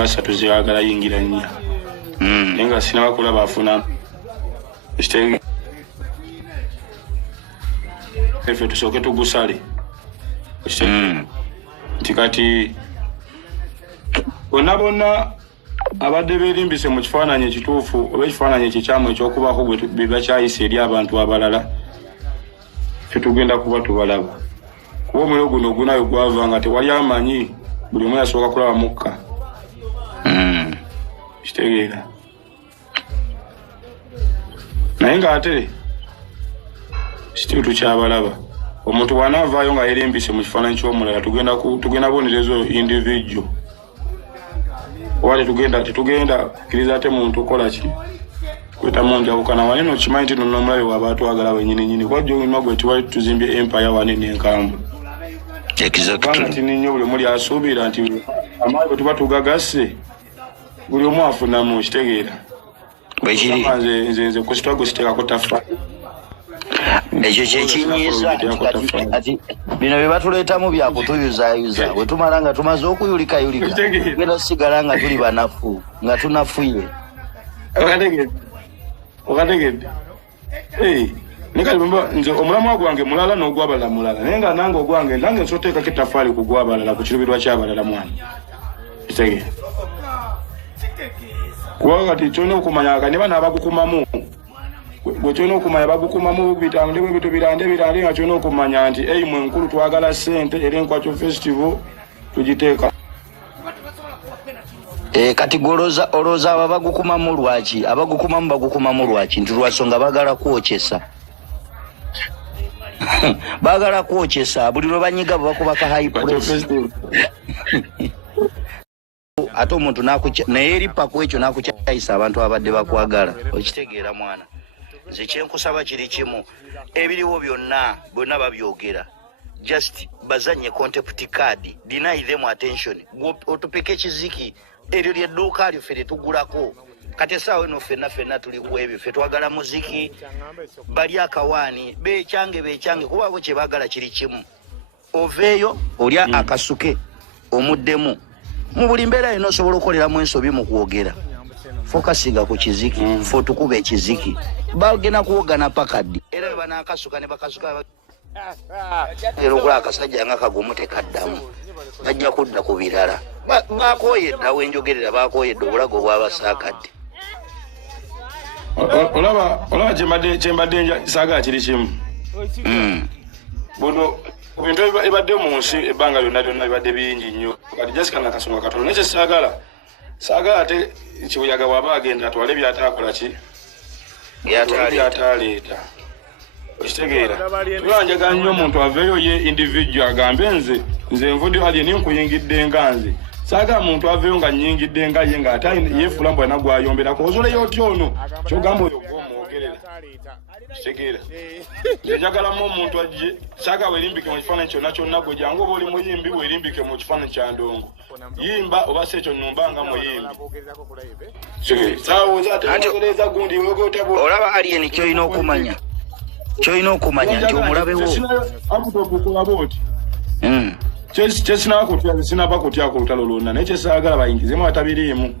nga 3 ziyagala yingira nnyo nga sinaba kulaba afuna ekitege efe tusooke tugusale nti kati bonna abadde beerimbise mu kifaananyi ekituufu oba ekifaananyi ekikyamu ekyokubaako bwe bakyayisa eri abantu abalala ffe tugenda kuba tubalaba kuba omuliro guno gunayo gwava nga tewali amanyi buli omu yasooka kulaba mukka kitegeera naye ng'ate kitiitu kyabalaba omuntu bw'anaavaayo nga yeerimbise mu kifaananyi ky'omulala tugenda bonereza individual wale tetugenda kkiriza ate muntu kola ki kweta munjawukana wane no kimanyi nti n'omulabe w'abaatwagala wennyini kwajja omulima gwe tiwali tuzimbye empire wane n'enkambwe nti ninnyo buli omuli asuubira nti amaanyi bwe tuba tugagasse buli omu afunamu kitegeera nze kusitwa siteekako tafa ekyo kyekinyiiza ati bino bye batuleetamu byakutuyuzayuza bwe tumala nga tumaze okuyulikayulika tugenda tusigala nga tuli banafu nga tunafuye okategedde nze omulamwa gwange mulala n'ogwabalala mulala naye nga nange ogwange nange nsobola oteekako ettafaali ku gwabalala ku kirubirwa kyabalala mwana kitegeera kuba kati kyolina okumanya kati ne bano abagukumamu bwe kyolina okumanya bagukumamu bitandebwe ebintu birande nga kyolina okumanya nti mwe enkulu twagala ssente era Enkwakyo festival tugiteeka kati olowooza abo abagukumamu lwaki bagukumamu lwaki nti lwasonga baagala kwokyesa baagala kwokyesa buli lwe banyiga bwebakubaka high press ate omuntu naye eripaku ekyo nakukyayisa abantu abadde bakwagala okitegeera mwana nze kyenkusaba kiri kimu ebiriwo bonna babyogera just bazanye contempt card deny them attention otupeke kiziki eryo lyedduuka lyo ffe tetugulako kati essaawa eno ffenna tuli ku ebyo ffe twagala muziki bali akawaani becyange kuba bo kye baagala kiri kimu oveeyo olya akasuke omuddemu mu buli mbeera yonna osobola okukoleramu ensobi mu kwogera fokasinga ku kiziki ffe otukuba ekiziki bagenda kuwogana pakaddi era banakasuka ne bakasuka era okula akasajja nga kagumu tekaddamu bajja kudda ku birala bakoyedda wenjogerera bakoyedde obulago bwabasaakadde olaba kyembadde saagala kiri kimu buno ebintu ebadde mu nsi ebbanga lyonna bibadde bingi nnyo kati jasika nakasonga katono naye kyesaagala ate kibuyaga bw'aba agenda atwale byataakola ki byataleeta okitegeera tulanjaga nnyo omuntu aveeyo ye individual agambe nze nvudde ali ninkuyingidde nga nze saagala muntu aveeyo nga nnyingidde nga ye nga ate yeefula mbwana gwayomberako ozoleyo otya ono kyogamba oyo gwomwogerera kitegeera njagalamu omuntu ajje saagala weerimbike mu kifaananyi kyonna gwe jangu oba oli muyimbi weerimbike mu kifaananyi kya ndongo yimba oba si ekyo nnumba nga muyimbi olaba alien kyolina okumanya nti omulabewo kyesinaba kutya ku lutalo lwonna naye kyesaagala bayingizemu atabiriimu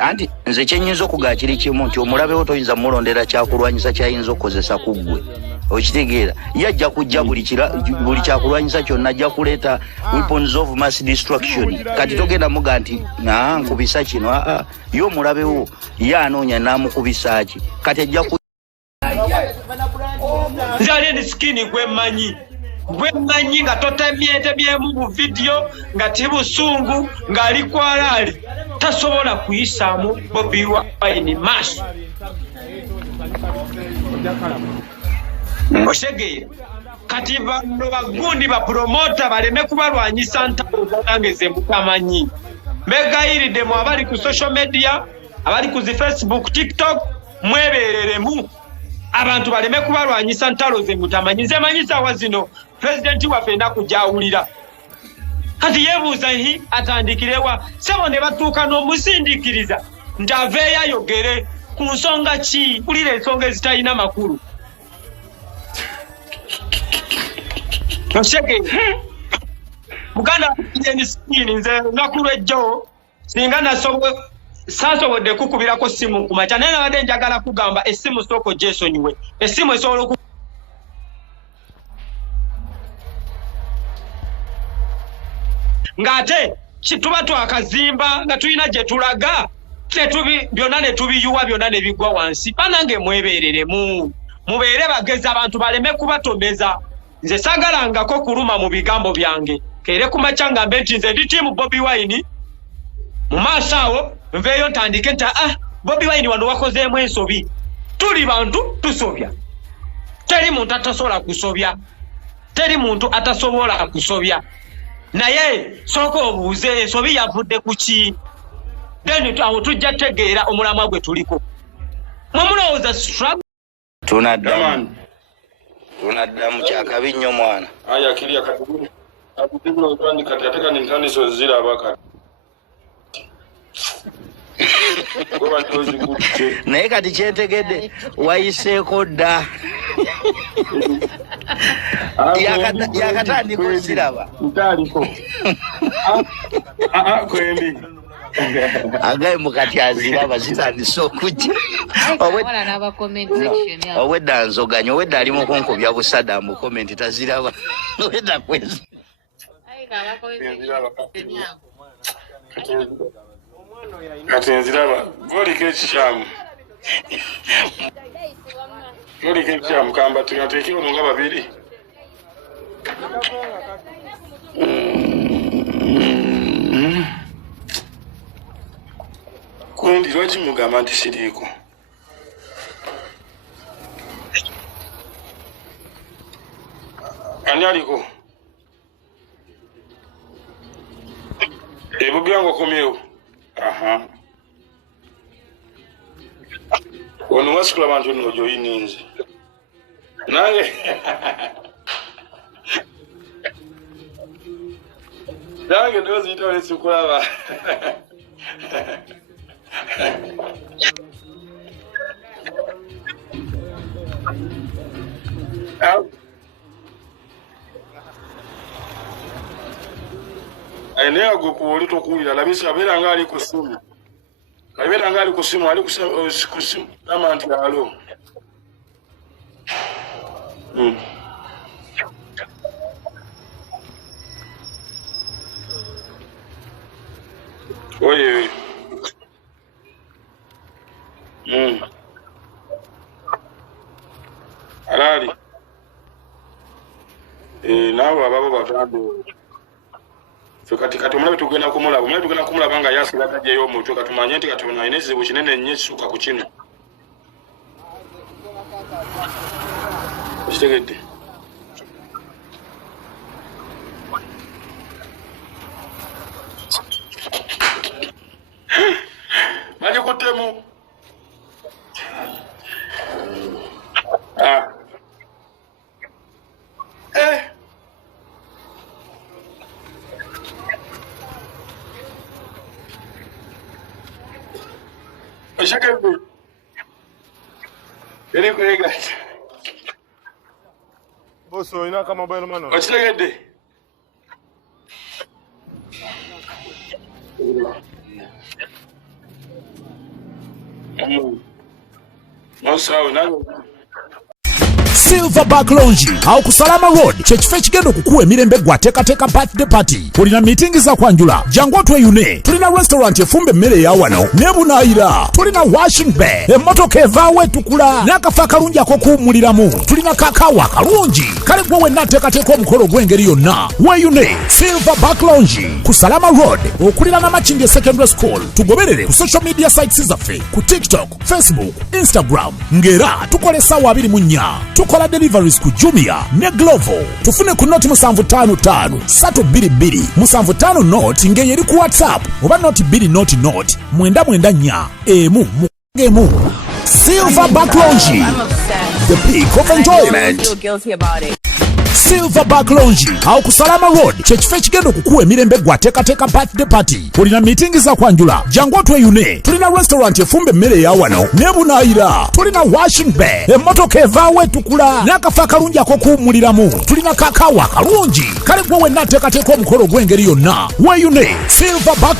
anti nze kyenyinza okugaa kiri kimu nti omulabewo toyinza mulondera kyakulwanyisa kyayinza okukozesa ku ggwe okitegeera ye ajja kujja buli kyakulwanyisa kyonna ajja kuleeta weapons of mass destruction kati togenda muga nti nkubisa kino ye omulabewo ye anoonya n'amukubisa ki kati ajja nze alien skin gwemanyi nga totemyetemyemu mu vidiyo nga tibusungu ng'ali kwalaali tasobola kuyisaamu Bobi Wine maaso osegeera kati bano bagundi bapromota baleme kubalwanyisa ntalo zange ze mutamanyi mbegayiridde mu abali ku social media abali ku zi Facebook TikTok mwebereremu abantu baleme kubalwanyisa ntalo ze mutamanyi nze manyi saawa zino pulezidenti waffe ennaku gyawulira kati yeebuuza atandikirewa sebo ne batuuka n'omusindikiriza nti aveeyo ayogere ku nsonga ki kulira ensonga ezitalina makulu Muganda ni skin nze nakulwejjo singa sasobodde kukubirako simu kumacha naye nabadde njagala kugamba essimu soko jesonyiwe essimu esobola ngate kituba twakazimba nga tulina gye tulaga byonna ne tubiyuwa byonna ne bigwa wansi banange mwebereremu mubeere bagezi abantu baleme kubatomeza nze sagalangako kuluma mu bigambo byange kere kumacha ngambe nti nze ndi tiimu Bobi Wine mu maaso awo nveeyo ntandike nti Bobi Wine wano wakozeemu ensobi tuli bantu tusobya teri muntu atasobola kusobya naye sooka obuuze ensobi yavudde ku ki then awo tujja tegeera omulamwa gwe tuliko mwemulowooza struggle tunaddamu kyakabi nnyo mwana aya kiriya katubulu akutibula otwandika tateka nintaniso zirabaka naye kati kyentegedde wayiseeko dda yakatandika osiraba ntaliko kwembi agaye mukati aziraba zitandise okujja obwedda nzoganya obwedda ali mu kunkubya busada mu komenti taziraba obwedda kwezi kati nziraba goliko ekikyamu kamba tunateekera ono nga babiri kwendi lwaki mugamba nti siriiko ani aliko Bobi wangu akomyewo ono wasikula abantu nno gyoyininze nange nange ndoziyitawo nesikulaba naye gwe kuwoli tokuwulira labisa abeera nga ali ku simu ali ku simu ama nti alo oye alali nabo ababo batambe kati omulabe tugenda kumulaba nga yasula tajjayo omutwe katumanye nti kati alina ekizibu kinene nnyo ekisuka ku kino okitegedde bagikuttemu Okitegedde eri kwega bosi olina akamobile mano okitegedde nosawo nawe Silverback Lounge awo ku Salama Road kyekifo ekigenda okukuwa emirembe gwateekateeka birthday party olina meeting za kwanjula jangu otweyune tulina restaurant efumba emmere eya wano nebunaayira tulina washing bay emmotoka evaawo etukula n'akafo akalungi ak'okuwummuliramu tulina kakaawa akalungi kale gwe wenna ateekateeka omukolo gw'engeri yonna weeyune Silverback Lounge ku Salama Road okulira Namakindye Secondary School tugoberere ku social media sites zaffe ku TikTok, Facebook, Instagram ng'era tukola essaawa 24 tukola deliveries ku Jumia ne Glovo tufune ku noti 755 322 755 noti ng'eyo eri ku WhatsApp oba noti 2 noti 994 emu Silverback Lounge, the peak of enjoyment. I feel guilty about it. Silverback Lounge awo ku Salama Road kyekifo ekigenda okukuwa emirembe gwateekateeka birthday party. Olina meeting za kwanjula jangu otweyune. Tulina restaurant efumba emmere ya wano n'ebunaayira. Tulina washing bay emmotoka evaawo etukula n'akafo akalungi ak'okuwummuliramu. Tulina kakaawa akalungi kale gwe wenna ateekateeka omukolo gw'engeri yonna. Weyune Silverback